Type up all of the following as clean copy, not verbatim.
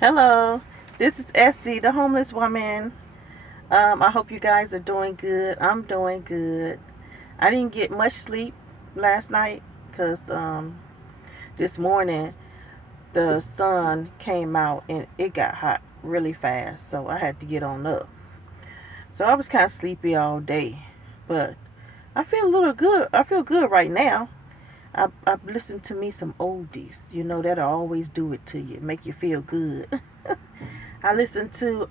Hello, this is Essie, the homeless woman. I hope you guys are doing good. I'm doing good. I didn't get much sleep last night because this morning the sun came out and it got hot really fast, so I had to get on up. So I was kind of sleepy all day, but I feel a little good. I feel good right now. I've listened to me some oldies. You know that'll always do it to you, make you feel good. I listened to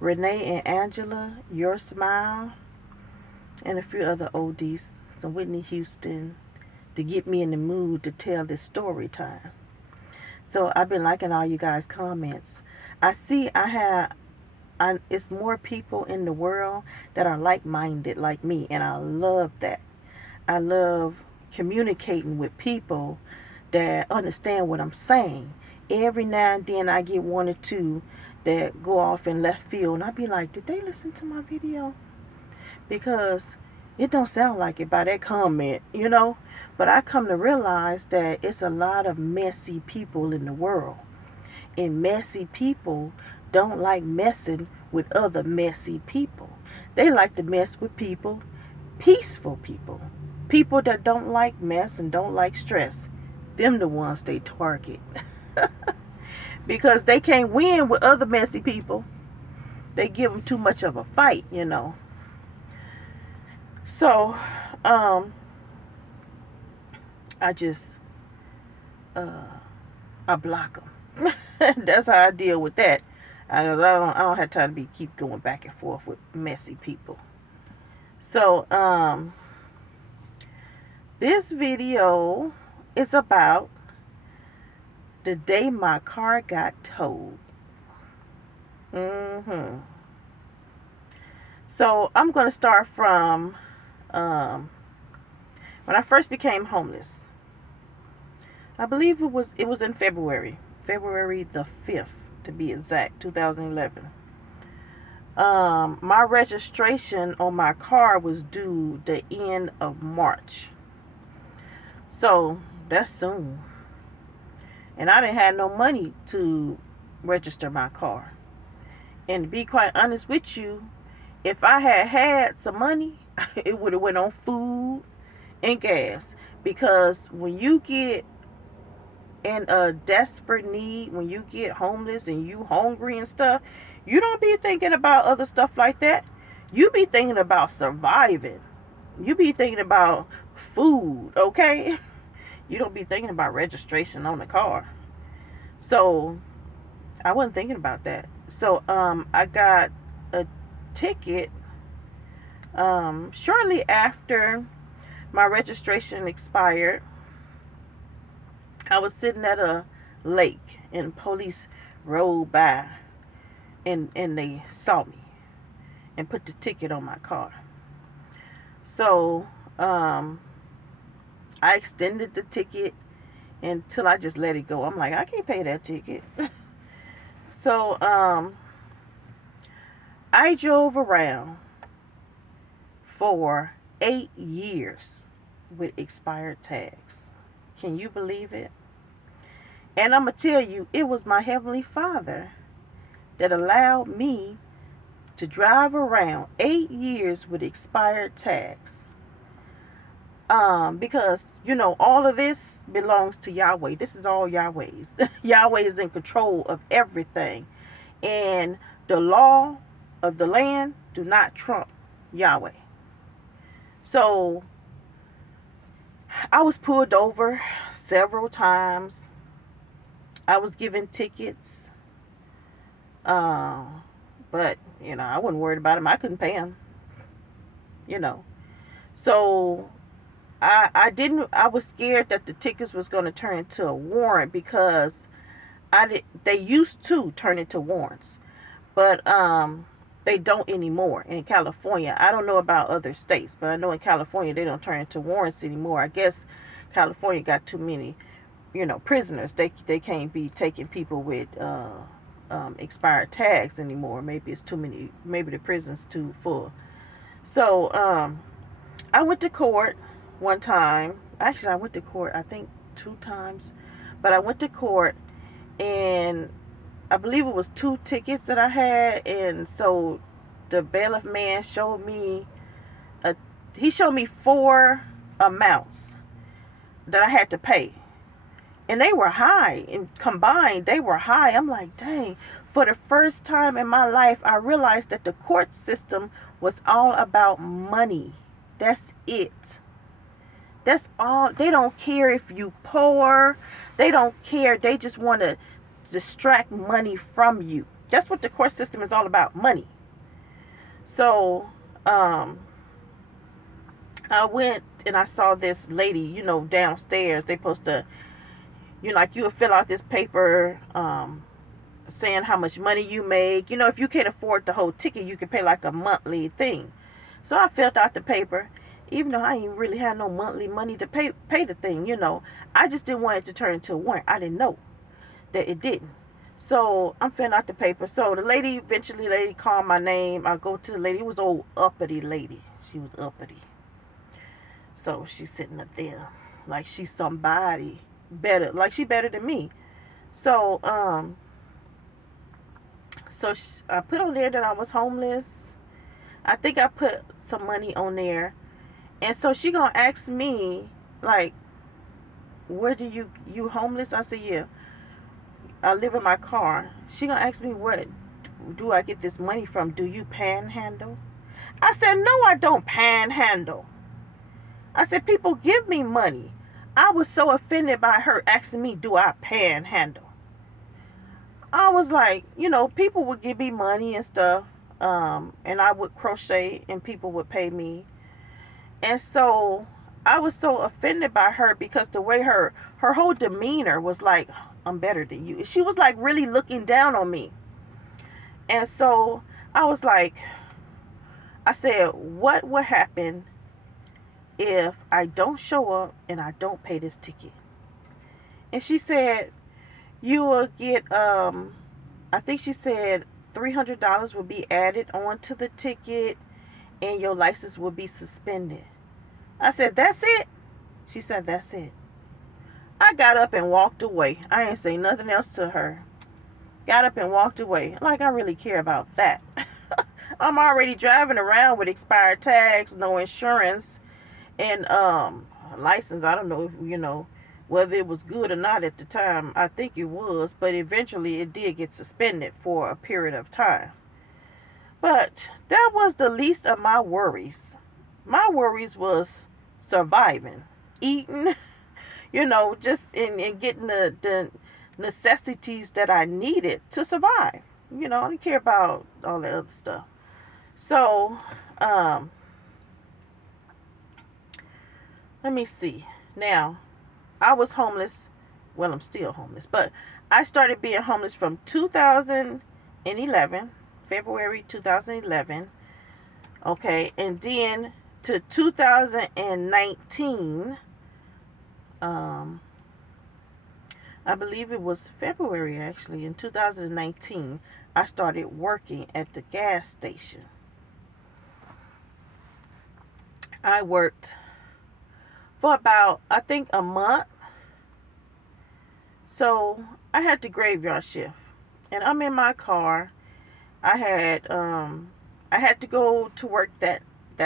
Renee and Angela, Your Smile, and a few other oldies, some Whitney Houston, to get me in the mood to tell this story time. So I've been liking all you guys' comments. I see it's more people in the world that are like-minded like me, and I love that. I love communicating with people that understand what I'm saying. Every now and then I get one or two that go off in left field, and I be like, did they listen to my video? Because it don't sound like it by that comment. But I come to realize that it's a lot of messy people in the world, and messy people don't like messing with other messy people. They like to mess with people, peaceful people, people that don't like mess and don't like stress. Them the ones they target. Because they can't win with other messy people. They give them too much of a fight. So, um, I just, uh, I block them. That's how I deal with that. I don't have time to keep going back and forth with messy people. So, this video is about the day my car got towed. hmm So I'm gonna start from um, when I first became homeless. I believe it was in February the 5th to be exact, 2011. My registration on my car was due the end of March, so that's soon. And I didn't have no money to register my car. And to be quite honest with you, if I had had some money, it would have went on food and gas. Because when you get in a desperate need, when you get homeless and you hungry and stuff, you don't be thinking about other stuff like that. You be thinking about surviving. You be thinking about food, okay? You don't be thinking about registration on the car. So I wasn't thinking about that. So I got a ticket shortly after my registration expired. I was sitting at a lake and police rolled by and they saw me and put the ticket on my car. So I extended the ticket until I just let it go. I'm like, I can't pay that ticket. So I drove around for 8 years with expired tags. Can you believe it? And I'm going to tell you, it was my Heavenly Father that allowed me to drive around 8 years with expired tags. Because, all of this belongs to Yahweh. This is all Yahweh's. Yahweh is in control of everything. And the law of the land do not trump Yahweh. So I was pulled over several times. I was given tickets. But, I wasn't worried about them. I couldn't pay them. So I was scared that the tickets was going to turn into a warrant because they used to turn into warrants. But they don't anymore in California. I don't know about other states, but I know in California they don't turn into warrants anymore. I guess California got too many, prisoners. They can't be taking people with expired tags anymore. Maybe it's too many. Maybe the prison's too full. So I went to court one time. Actually, I went to court I think 2 times, but I went to court and I believe it was 2 tickets that I had, and so the bailiff man showed me a he showed me 4 amounts that I had to pay. And they were high, and combined they were high. I'm like, dang. For the first time in my life, I realized that the court system was all about money. That's it. That's all. They don't care if you poor. They don't care. They just want to distract money from you. That's what the court system is all about, money. So, I went and I saw this lady, downstairs. They supposed to, like, you would fill out this paper, saying how much money you make. If you can't afford the whole ticket, you can pay like a monthly thing. So I filled out the paper, even though I ain't really had no monthly money to pay the thing. I just didn't want it to turn into a warrant. I didn't know that it didn't. So I'm filling out the paper. So the lady called my name. I go to the lady. It was an old uppity lady. She was uppity. So she's sitting up there like she's somebody better, like she better than me. So I put on there that I was homeless. I think I put some money on there. And so she gonna ask me, like, where do you homeless? I said, yeah. I live in my car. She gonna ask me, where do I get this money from? Do you panhandle? I said, no, I don't panhandle. I said, people give me money. I was so offended by her asking me, do I panhandle? I was like, people would give me money and stuff, and I would crochet and people would pay me. And so I was so offended by her because the way her whole demeanor was like, I'm better than you. She was like really looking down on me. And so I said, what would happen if I don't show up and I don't pay this ticket? And she said, you will get, I think she said $300 will be added onto the ticket and your license will be suspended. I said, that's it? She said, that's it. I got up and walked away. I ain't say nothing else to her. Got up and walked away. Like I really care about that. I'm already driving around with expired tags, no insurance, and license. I don't know if, whether it was good or not at the time. I think it was, but eventually it did get suspended for a period of time. But that was the least of my worries. My worries was surviving, eating, just in getting the necessities that I needed to survive. I didn't care about all that other stuff. So, let me see. Now, I was homeless. Well, I'm still homeless, but I started being homeless from 2011, February 2011. Okay, and then to 2019, I believe it was February actually, in 2019, I started working at the gas station. I worked for about, I think, a month. So I had the graveyard shift, and I'm in my car. I had to go to work that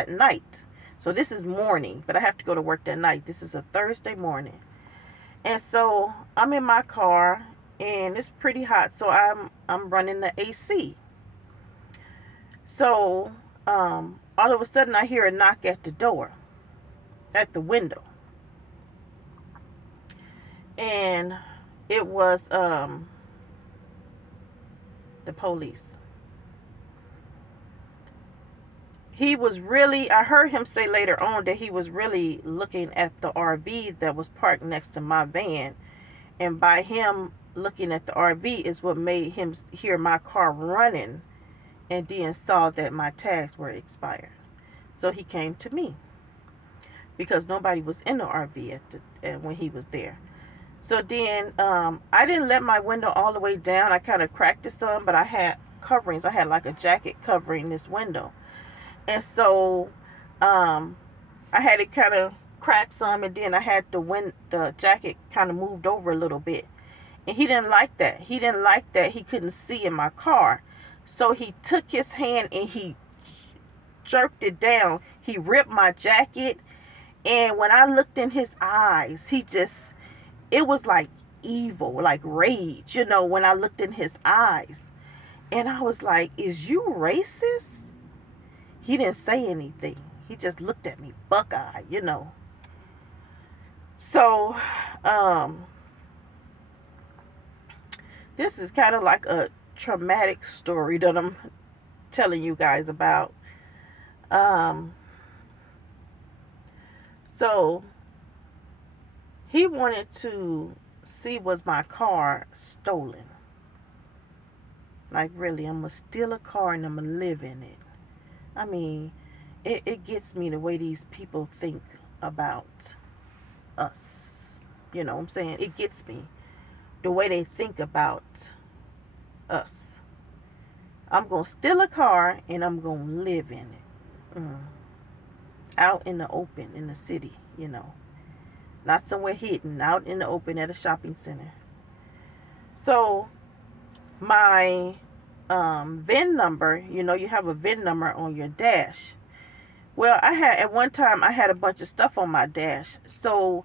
night. So this is morning, but I have to go to work that night. This is a Thursday morning. And so I'm in my car and it's pretty hot, so I'm running the AC. So all of a sudden I hear a knock at the door, at the window. And it was the police. He was really, I heard him say later on that he was really looking at the RV that was parked next to my van. And by him looking at the RV is what made him hear my car running and then saw that my tags were expired. So he came to me because nobody was in the RV when he was there. So then I didn't let my window all the way down. I kind of cracked it some, but I had coverings. I had like a jacket covering this window. And so I had it kind of cracked some, and then I had the jacket kind of moved over a little bit. And he didn't like that. He didn't like that he couldn't see in my car. So he took his hand and he jerked it down. He ripped my jacket. And when I looked in his eyes, it was like evil, like rage, when I looked in his eyes. And I was like, is you racist? He didn't say anything. He just looked at me buck-eyed. So, this is kind of like a traumatic story that I'm telling you guys about. So, he wanted to see, was my car stolen? Like, really, I'm going to steal a car and I'm going to live in it. I mean, it gets me the way these people think about us. You know what I'm saying? It gets me the way they think about us. I'm going to steal a car and I'm going to live in it. Out in the open, in the city, Not somewhere hidden, out in the open at a shopping center. So, my VIN number, you have a VIN number on your dash. Well, at one time I had a bunch of stuff on my dash. So,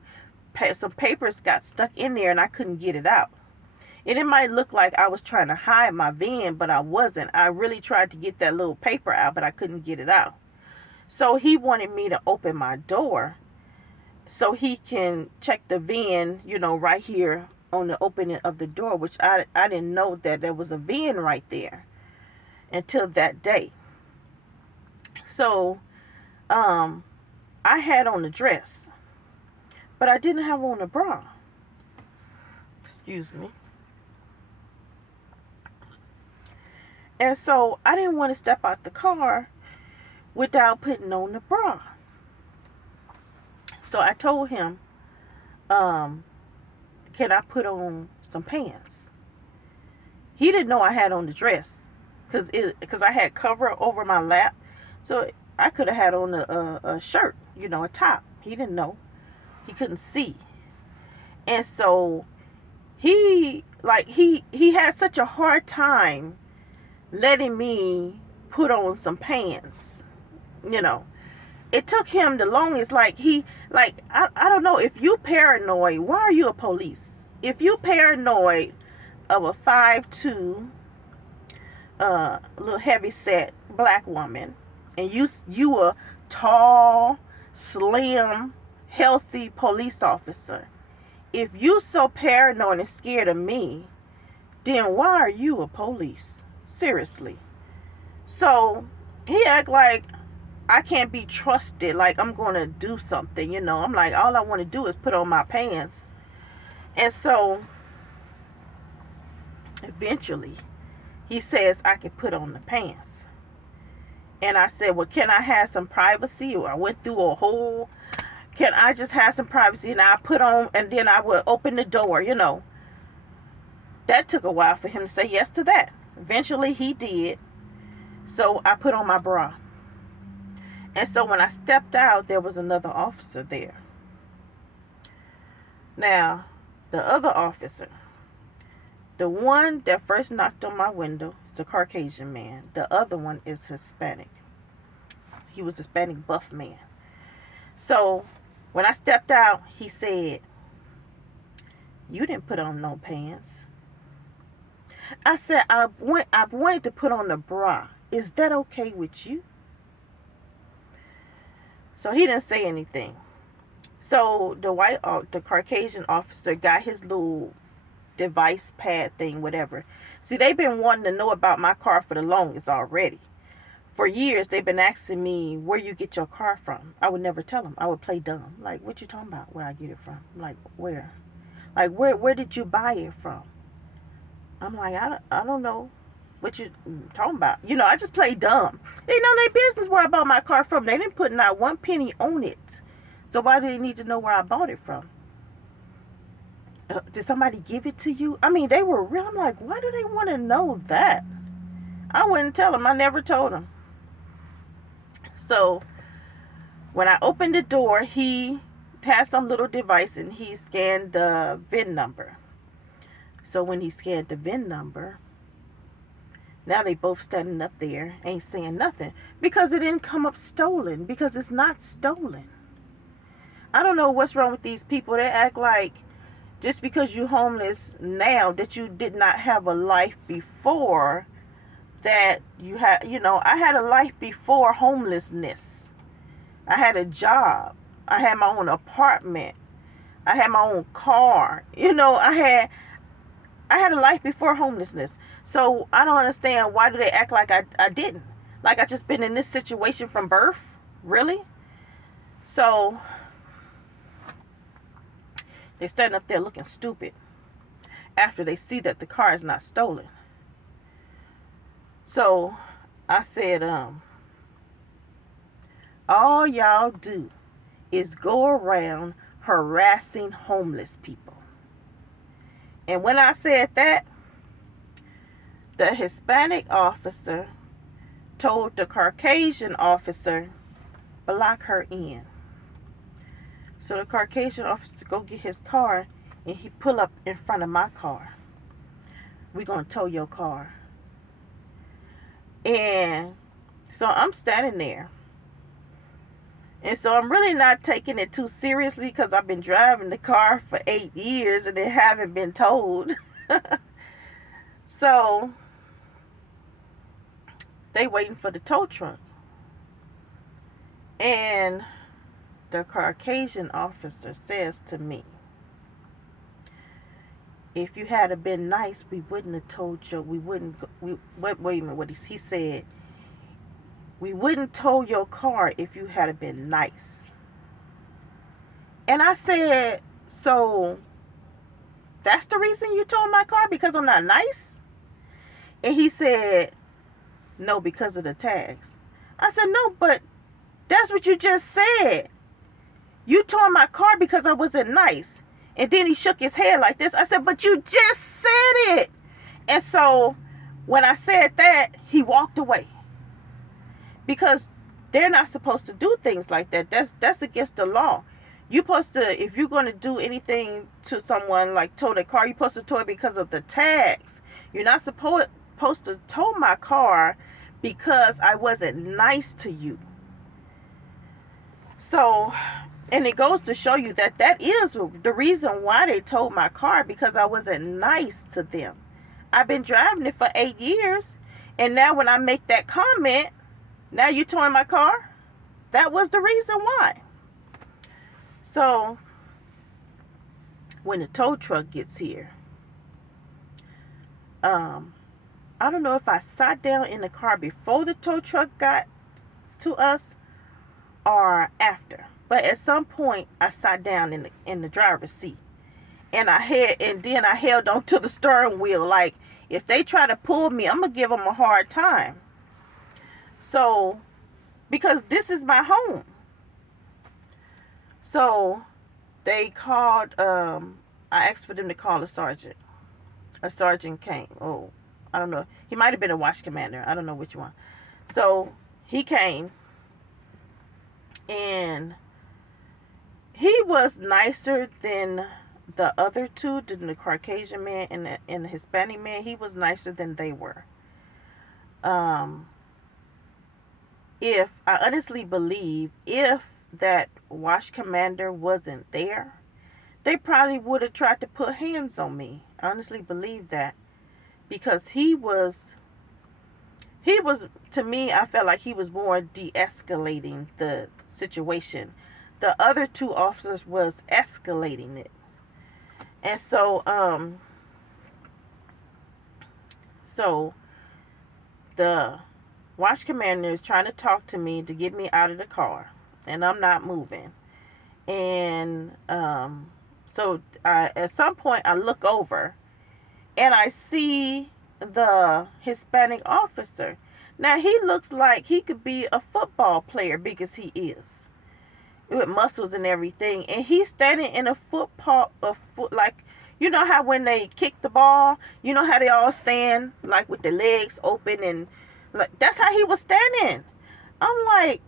some papers got stuck in there and I couldn't get it out. And it might look like I was trying to hide my VIN, but I wasn't. I really tried to get that little paper out, but I couldn't get it out. So he wanted me to open my door so he can check the VIN, right here on the opening of the door, which I didn't know that there was a VIN right there until that day. So, I had on a dress, but I didn't have on a bra. Excuse me. And so I didn't want to step out the car without putting on the bra. So I told him, can I put on some pants? He didn't know I had on the dress because I had cover over my lap. So I could have had on a shirt, a top. He didn't know. He couldn't see. And so he had such a hard time letting me put on some pants. It took him the longest. I don't know, if you paranoid, why are you a police? If you paranoid of a 5'2", little heavy set black woman, and you a tall, slim, healthy police officer, if you so paranoid and scared of me, then why are you a police? Seriously. So he act like I can't be trusted, like I'm going to do something, I'm like, all I want to do is put on my pants. And so eventually he says I can put on the pants. And I said, well, can I have some privacy? I went through a whole, can I just have some privacy? And I put on, and then I would open the door, That took a while for him to say yes to that. Eventually he did. So I put on my bra. And so when I stepped out, there was another officer there. Now, the other officer, the one that first knocked on my window, is a Caucasian man. The other one is Hispanic. He was a Hispanic buff man. So when I stepped out, he said, you didn't put on no pants. I said, I wanted to put on the bra. Is that okay with you? So he didn't say anything. So the Caucasian officer got his little device pad thing, whatever. See, they've been wanting to know about my car for the longest already. For years, they've been asking me where you get your car from. I would never tell them. I would play dumb. Like, what you talking about? Where I get it from? Like, where? Like, where did you buy it from? I'm like, I don't know what you talking about. I just play dumb. They know their business where I bought my car from. They didn't put not one penny on it. So why do they need to know where I bought it from? Did somebody give it to you? I mean, they were real. I'm like, why do they want to know that? I wouldn't tell them. I never told them. So when I opened the door, he had some little device and he scanned the VIN number. So when he scanned the VIN number, now they both standing up there, ain't saying nothing. Because it didn't come up stolen. Because it's not stolen. I don't know what's wrong with these people. They act like just because you're homeless now, that you did not have a life before, that you had, I had a life before homelessness. I had a job. I had my own apartment. I had my own car. I had a life before homelessness. So I don't understand, why do they act like I didn't? Like I just been in this situation from birth? Really? So they're standing up there looking stupid after they see that the car is not stolen. So I said, all y'all do is go around harassing homeless people. And when I said that, the Hispanic officer told the Caucasian officer, block her in. So the Caucasian officer go get his car, and he pull up in front of my car. We gonna tow your car. And so I'm standing there. And so I'm really not taking it too seriously, because I've been driving the car for 8 years and it haven't been towed. So they waiting for the tow truck. And the Caucasian officer says to me, if you had been nice, we wouldn't have told you. Wait a minute, what he said. We wouldn't tow your car if you had been nice. And I said, so that's the reason you towed my car? Because I'm not nice? And he said, no, because of the tags. I said, no, but that's what you just said. You towed my car because I wasn't nice. And then he shook his head like this. I said, but you just said it. And so when I said that, he walked away. Because they're not supposed to do things like that. That's against the law. You're supposed to, if you're going to do anything to someone, like tow their car, you're supposed to tow it because of the tags. You're not supposed to tow my car because I wasn't nice to you. So, and it goes to show you that is the reason why they towed my car, because I wasn't nice to them. I've been driving it for 8 years, and now when I make that comment, now you towing my car? That was the reason why. So, when the tow truck gets here, I don't know if I sat down in the car before the tow truck got to us or after. But at some point, I sat down in the driver's seat, and then I held on to the steering wheel. Like, if they try to pull me, I'm gonna give them a hard time. So, because this is my home. So, they called. I asked for them to call a sergeant. A sergeant came. Oh, I don't know. He might have been a watch commander. I don't know which one. So he came, and he was nicer than the other two, than the Caucasian man and the Hispanic man. He was nicer than they were. If I honestly believe, if that watch commander wasn't there, they probably would have tried to put hands on me. I honestly believe that, because he was, to me, I felt like he was more de-escalating the situation. The other two officers was escalating it. And so, the watch commander is trying to talk to me to get me out of the car, and I'm not moving. And so at some point I look over, and I see the Hispanic officer. Now, he looks like he could be a football player, big as he is, with muscles and everything. And he's standing in a like, you know how when they kick the ball, you know how they all stand like with their legs open, and like, that's how he was standing. I'm like,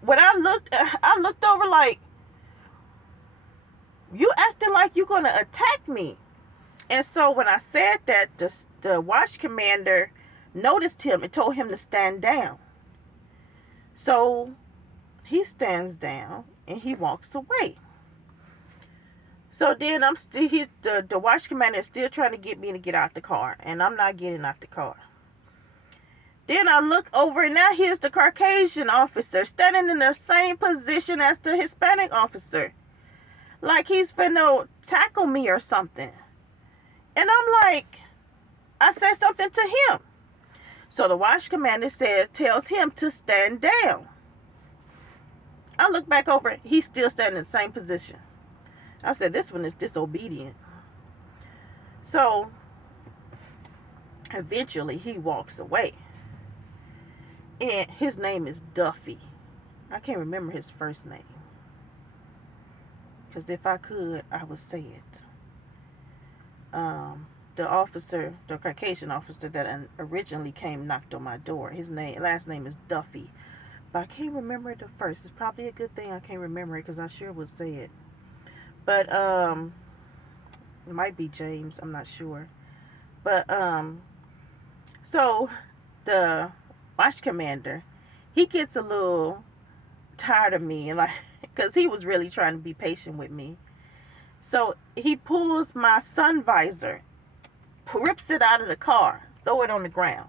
when I looked over like, you acting like you're gonna attack me. And so when I said that, the watch commander noticed him and told him to stand down. So he stands down and he walks away. So then I'm still the watch commander is still trying to get me to get out the car, and I'm not getting out the car. Then I look over, and now here's the Caucasian officer standing in the same position as the Hispanic officer, like he's finna tackle me or something. And I'm like, I said something to him. So the watch commander tells him to stand down. I look back over, he's still standing in the same position. I said, this one is disobedient. So eventually he walks away. And his name is Duffy. I can't remember his first name, because if I could, I would say it. The officer, the Caucasian officer that originally came, knocked on my door. His last name is Duffy. But I can't remember the first. It's probably a good thing I can't remember it, because I sure would say it. But it might be James, I'm not sure. But so the watch commander, he gets a little tired of me, and like, because he was really trying to be patient with me. So he pulls my sun visor, rips it out of the car, throw it on the ground.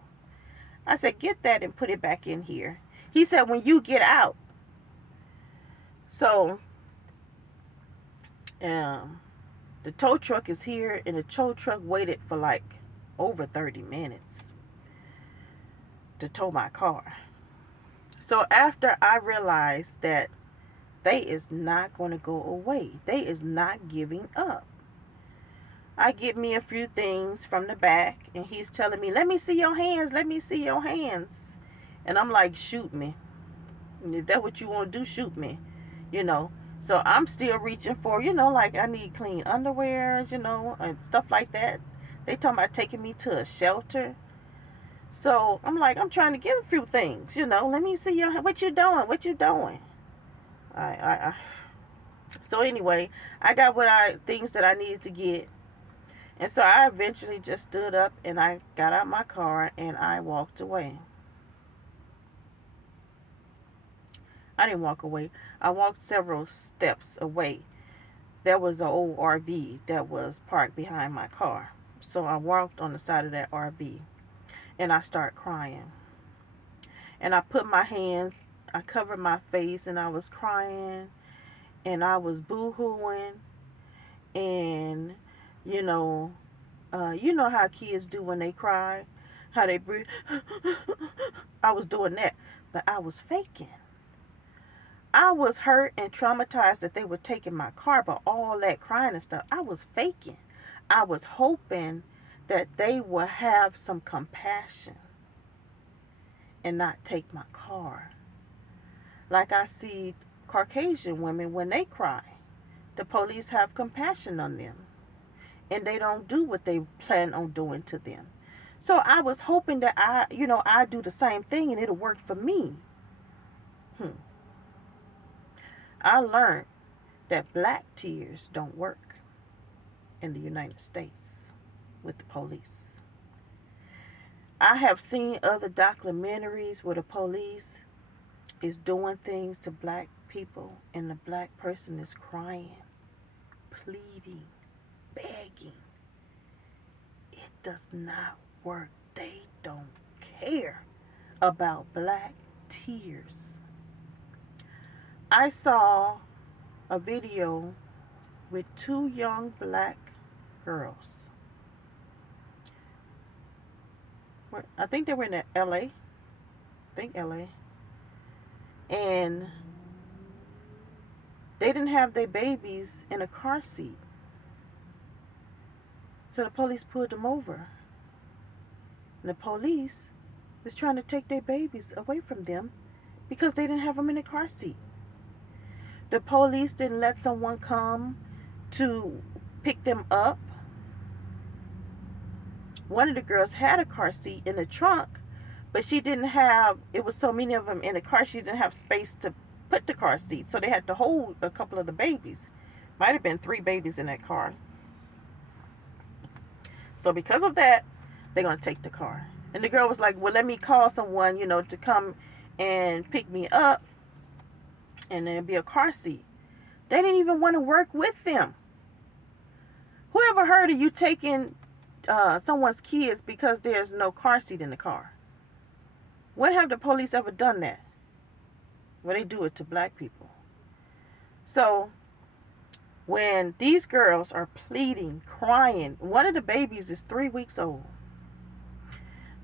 I said, get that and put it back in here. He said, when you get out. So the tow truck is here, and the tow truck waited for like over 30 minutes to tow my car. So after I realized that they is not going to go away, they is not giving up, I get me a few things from the back, and he's telling me, let me see your hands, let me see your hands. And I'm like, shoot me. If that's what you want to do, shoot me. So I'm still reaching for, like I need clean underwears, and stuff like that. They talking about taking me to a shelter. So I'm like, I'm trying to get a few things, let me see what you doing, what you doing. So anyway, I got things that I needed to get. And so I eventually just stood up, and I got out my car, and I walked away. I didn't walk away. I walked several steps away. There was an old RV that was parked behind my car. So I walked on the side of that RV, and I started crying. And I put my hands, I covered my face, and I was crying, and I was boo-hooing. And, you know how kids do when they cry, how they breathe. I was doing that, but I was faking. I was hurt and traumatized that they were taking my car, but all that crying and stuff, I was faking. I was hoping that they would have some compassion and not take my car. Like I see Caucasian women, when they cry, the police have compassion on them, and they don't do what they plan on doing to them. So I was hoping that I do the same thing, and it'll work for me. I learned that black tears don't work in the United States with the police. I have seen other documentaries where the police is doing things to black people, and the black person is crying, pleading, begging. It does not work. They don't care about black tears. I saw a video with 2 young black girls. I think they were in LA. LA. And they didn't have their babies in a car seat. So the police pulled them over. And the police was trying to take their babies away from them because they didn't have them in a car seat. The police didn't let someone come to pick them up. One of the girls had a car seat in the trunk, but she didn't have, it was so many of them in the car, she didn't have space to put the car seat. So they had to hold a couple of the babies. Might have been 3 babies in that car. So because of that, they're going to take the car. And the girl was like, well, let me call someone, to come and pick me up. And there'd be a car seat. They didn't even want to work with them. Whoever heard of you taking someone's kids because there's no car seat in the car? When have the police ever done that? Well, they do it to black people. So when these girls are pleading, crying, one of the babies is 3 weeks old.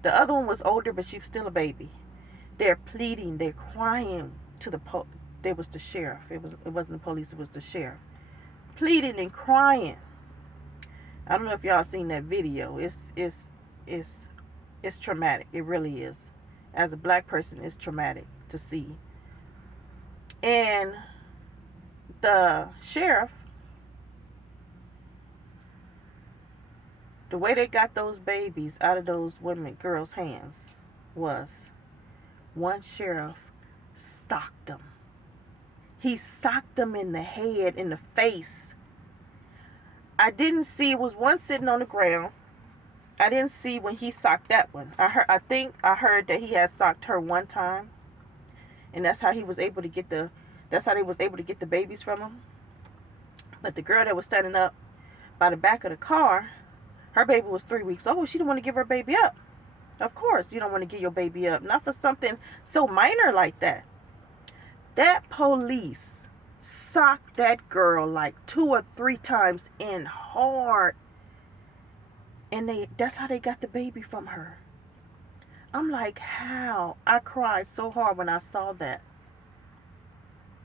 The other one was older, but she was still a baby. They're pleading, they're crying to the It was the sheriff. It wasn't the police, it was the sheriff. Pleading and crying. I don't know if y'all seen that video. It's traumatic. It really is. As a black person, it's traumatic to see. And the sheriff, the way they got those babies out of those girls' hands was one sheriff socked them. He socked them in the head, in the face. I didn't see, it was one sitting on the ground. I didn't see when he socked that one. I think I heard that he had socked her one time. And that's how he was able to get they was able to get the babies from him. But the girl that was standing up by the back of the car, her baby was 3 weeks old. She didn't want to give her baby up. Of course, you don't want to give your baby up. Not for something so minor like that. That police socked that girl like 2 or 3 times in hard. And that's how they got the baby from her. I'm like, how? I cried so hard when I saw that.